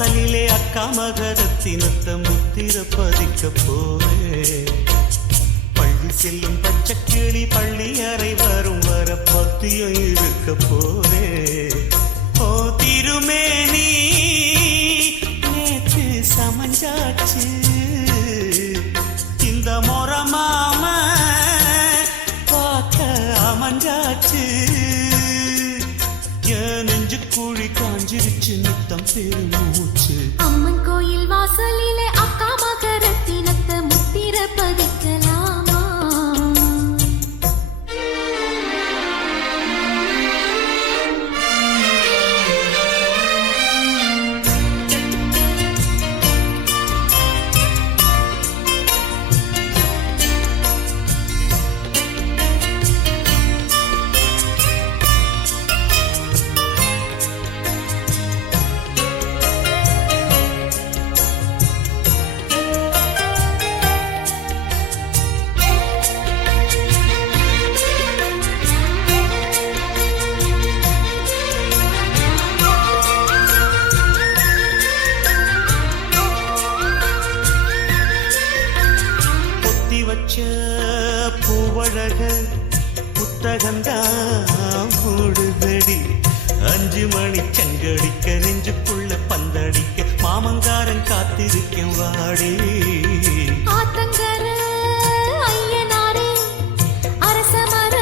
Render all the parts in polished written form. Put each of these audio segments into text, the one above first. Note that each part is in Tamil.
வாசலிலே அக்கா மகரத்தினத்தை முத்திர பதிக்க போவே பள்ளி செல்லும் பச்சைக்கிளி பள்ளி அறை வரும் வர பத்தியம் இருக்க போவே ஓ திருமேனி நேற்று சமஞ்சாச்சு இந்த மொரமாம பார்க்க அமைஞ்சாச்சு நெஞ்சு கூழி காஞ்சிருச்சு நித்தம் பெருமூச்சு அம்மன் கோயில் வாசலிலே அக்கா மகரத்தினத்தை முத்திர பதிக்கலாமா பூவழக புத்தகந்தான் மூடுதடி 5 மணி சங்கடிக்க நெஞ்சுக்குள்ள பந்தடிக்க மாமங்காரன் காத்திருக்கேன் வாடி ஆத்தங்கர ஐயனாரே அரசமர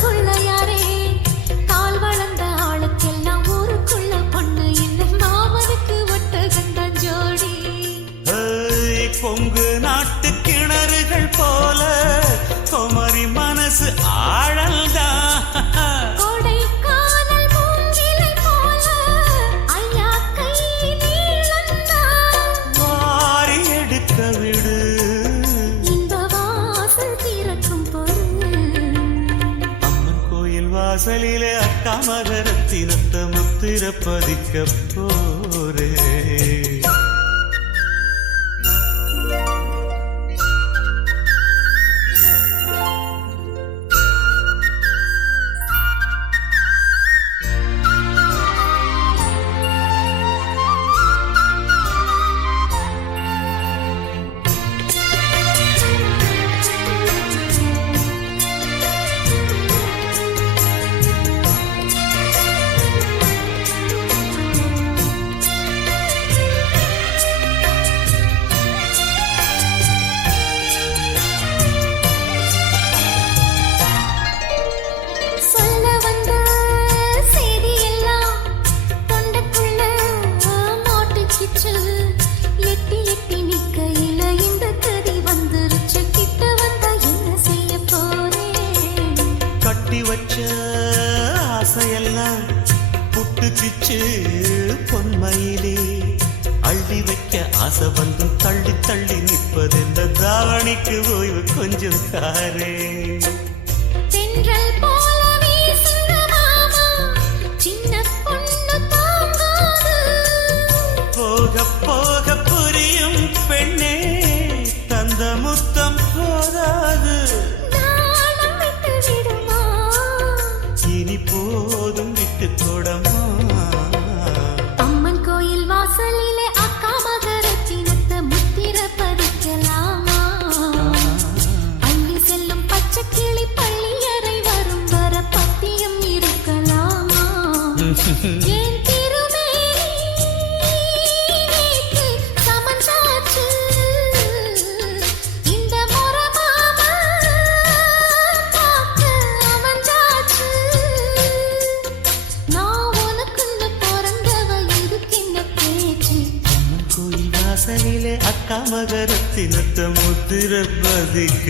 புள்ளையாரே கால் வளர்ந்த ஆளுக்கெல்லாம் ஊருக்குள்ள பொண்ணு இல்லை மாமனுக்கு ஒட்டகந்தான் ஜோடி கொங்கு நாட்டு கிணறுகள் போல குமரி மனசு ஆழல்தான் கொடைக்கானல் மூங்கிலை போல ஐயா கை நீளந்தான் வாரி எடுக்க விடு இந்த வாசல் திறக்கும் பொருள் அம்மன் கோயில் வாசலிலே அக்கா மகரத்தினத்தை முத்திர பதிக்க போரே ஆசையெல்லாம் புட்டுக்கிச்சு பொன்மயிலே அள்ளி வைக்க ஆசை வந்து தள்ளி தள்ளி நிற்பது இந்த தாவணிக்கு ஓய்வு கொஞ்சம் தாரே தென்றல் போல வீசுங்க மாமா சின்ன பொண்ணு தாங்காது போக போக புரியும் பெண்ணே தந்த முத்தம் போதாது இனி போதும் விட்டு தொடமா அம்மன் கோயில் வாசலிலே அக்கா மகரத்தினத்தை முத்திர பதிக்கலாமா அள்ளி செல்லும் பச்சைக்கிளி பள்ளி அறை வரும் வர பத்தியம் இருக்கலாமா ஏன் வாசலிலே அக்கா மகரத்தினத்தை முத்திர பதிக்க